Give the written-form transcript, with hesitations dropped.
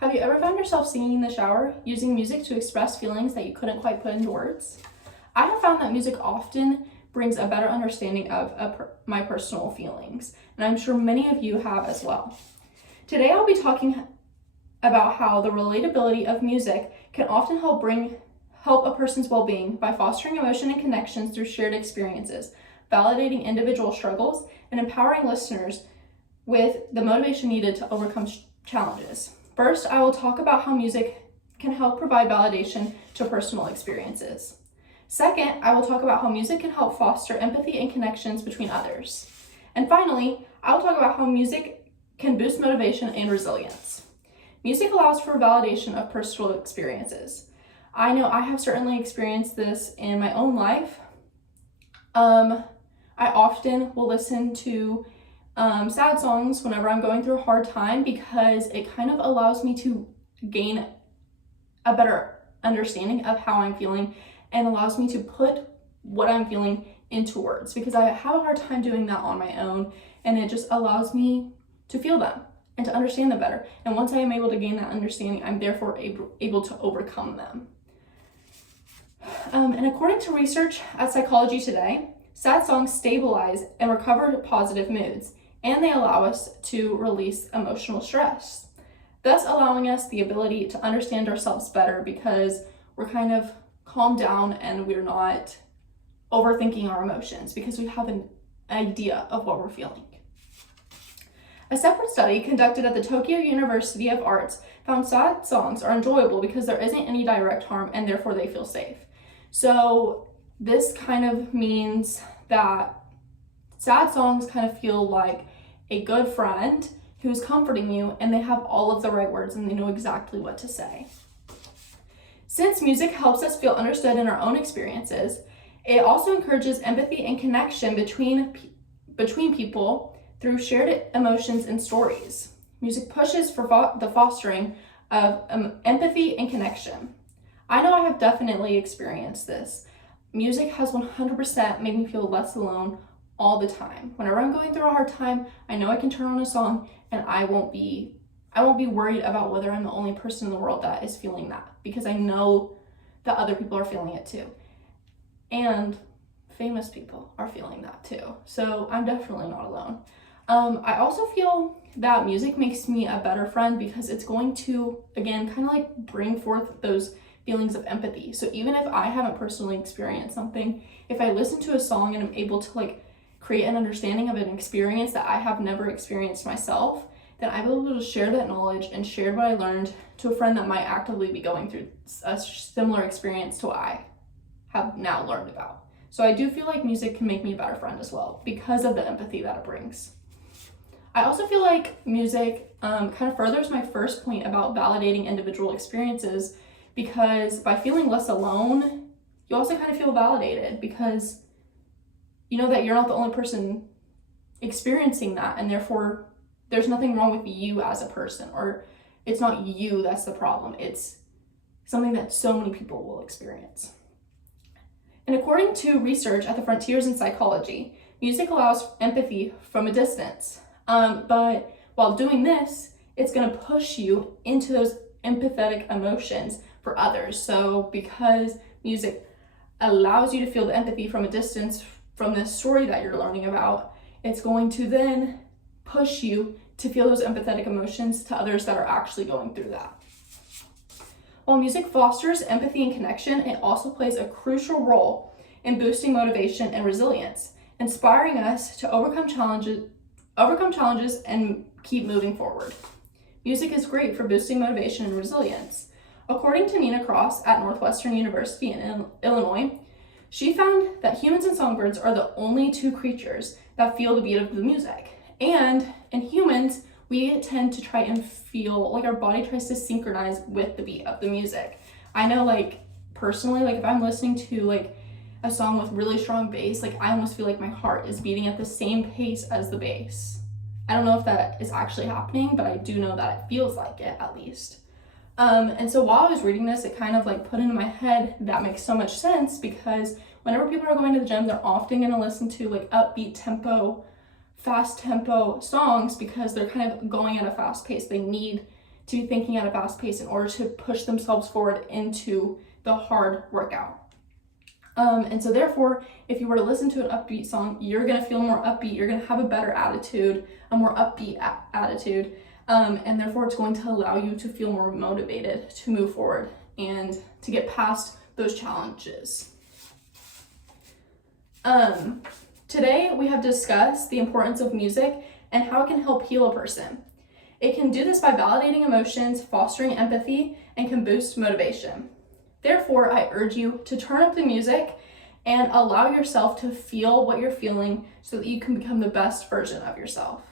Have you ever found yourself singing in the shower, using music to express feelings that you couldn't quite put into words? I have found that music often brings a better understanding of my personal feelings, and I'm sure many of you have as well. Today I'll be talking about how the relatability of music can often help a person's well-being by fostering emotion and connections through shared experiences, validating individual struggles, and empowering listeners with the motivation needed to overcome challenges. First, I will talk about how music can help provide validation to personal experiences. Second, I will talk about how music can help foster empathy and connections between others. And finally, I will talk about how music can boost motivation and resilience. Music allows for validation of personal experiences. I know I have certainly experienced this in my own life. I often will listen to sad songs whenever I'm going through a hard time because it kind of allows me to gain a better understanding of how I'm feeling and allows me to put what I'm feeling into words, because I have a hard time doing that on my own, and it just allows me to feel them and to understand them better. And once I am able to gain that understanding, I'm therefore able to overcome them. And according to research at Psychology Today, sad songs stabilize and recover positive moods, and they allow us to release emotional stress, thus allowing us the ability to understand ourselves better because we're kind of calmed down and we're not overthinking our emotions because we have an idea of what we're feeling. A separate study conducted at the Tokyo University of Arts found sad songs are enjoyable because there isn't any direct harm and therefore they feel safe. So this kind of means that sad songs kind of feel like a good friend who's comforting you, and they have all of the right words and they know exactly what to say. Since music helps us feel understood in our own experiences, it also encourages empathy and connection between people through shared emotions and stories. Music pushes for the fostering of empathy and connection. I know I have definitely experienced this. Music has 100% made me feel less alone all the time. Whenever I'm going through a hard time, I know I can turn on a song and I won't be worried about whether I'm the only person in the world that is feeling that, because I know that other people are feeling it too. And famous people are feeling that too. So I'm definitely not alone. I also feel that music makes me a better friend because it's going to, again, kind of like bring forth those feelings of empathy. So even if I haven't personally experienced something, if I listen to a song and I'm able to create an understanding of an experience that I have never experienced myself, then I'm able to share that knowledge and share what I learned to a friend that might actively be going through a similar experience to what I have now learned about. So I do feel like music can make me a better friend as well because of the empathy that it brings. I also feel like music kind of furthers my first point about validating individual experiences, because by feeling less alone, you also kind of feel validated because you know that you're not the only person experiencing that, and therefore there's nothing wrong with you as a person, or it's not you that's the problem. It's something that so many people will experience. And according to research at the Frontiers in Psychology, music allows empathy from a distance. But while doing this, it's going to push you into those empathetic emotions for others. So because music allows you to feel the empathy from a distance from this story that you're learning about, it's going to then push you to feel those empathetic emotions to others that are actually going through that. While music fosters empathy and connection, it also plays a crucial role in boosting motivation and resilience, inspiring us to overcome challenges and keep moving forward. Music is great for boosting motivation and resilience. According to Nina Cross at Northwestern University in Illinois, she found that humans and songbirds are the only two creatures that feel the beat of the music. And in humans, we tend to try and feel like our body tries to synchronize with the beat of the music. I know, personally, if I'm listening to a song with really strong bass, I almost feel like my heart is beating at the same pace as the bass. I don't know if that is actually happening, but I do know that it feels like it, at least. And so while I was reading this, it kind of put into my head that makes so much sense, because whenever people are going to the gym, they're often going to listen to upbeat tempo, fast tempo songs because they're kind of going at a fast pace. They need to be thinking at a fast pace in order to push themselves forward into the hard workout. And so therefore, if you were to listen to an upbeat song, you're going to feel more upbeat, you're going to have a better attitude, a more upbeat attitude, and therefore it's going to allow you to feel more motivated to move forward and to get past those challenges. Today we have discussed the importance of music and how it can help heal a person. It can do this by validating emotions, fostering empathy, and can boost motivation. Therefore, I urge you to turn up the music and allow yourself to feel what you're feeling so that you can become the best version of yourself.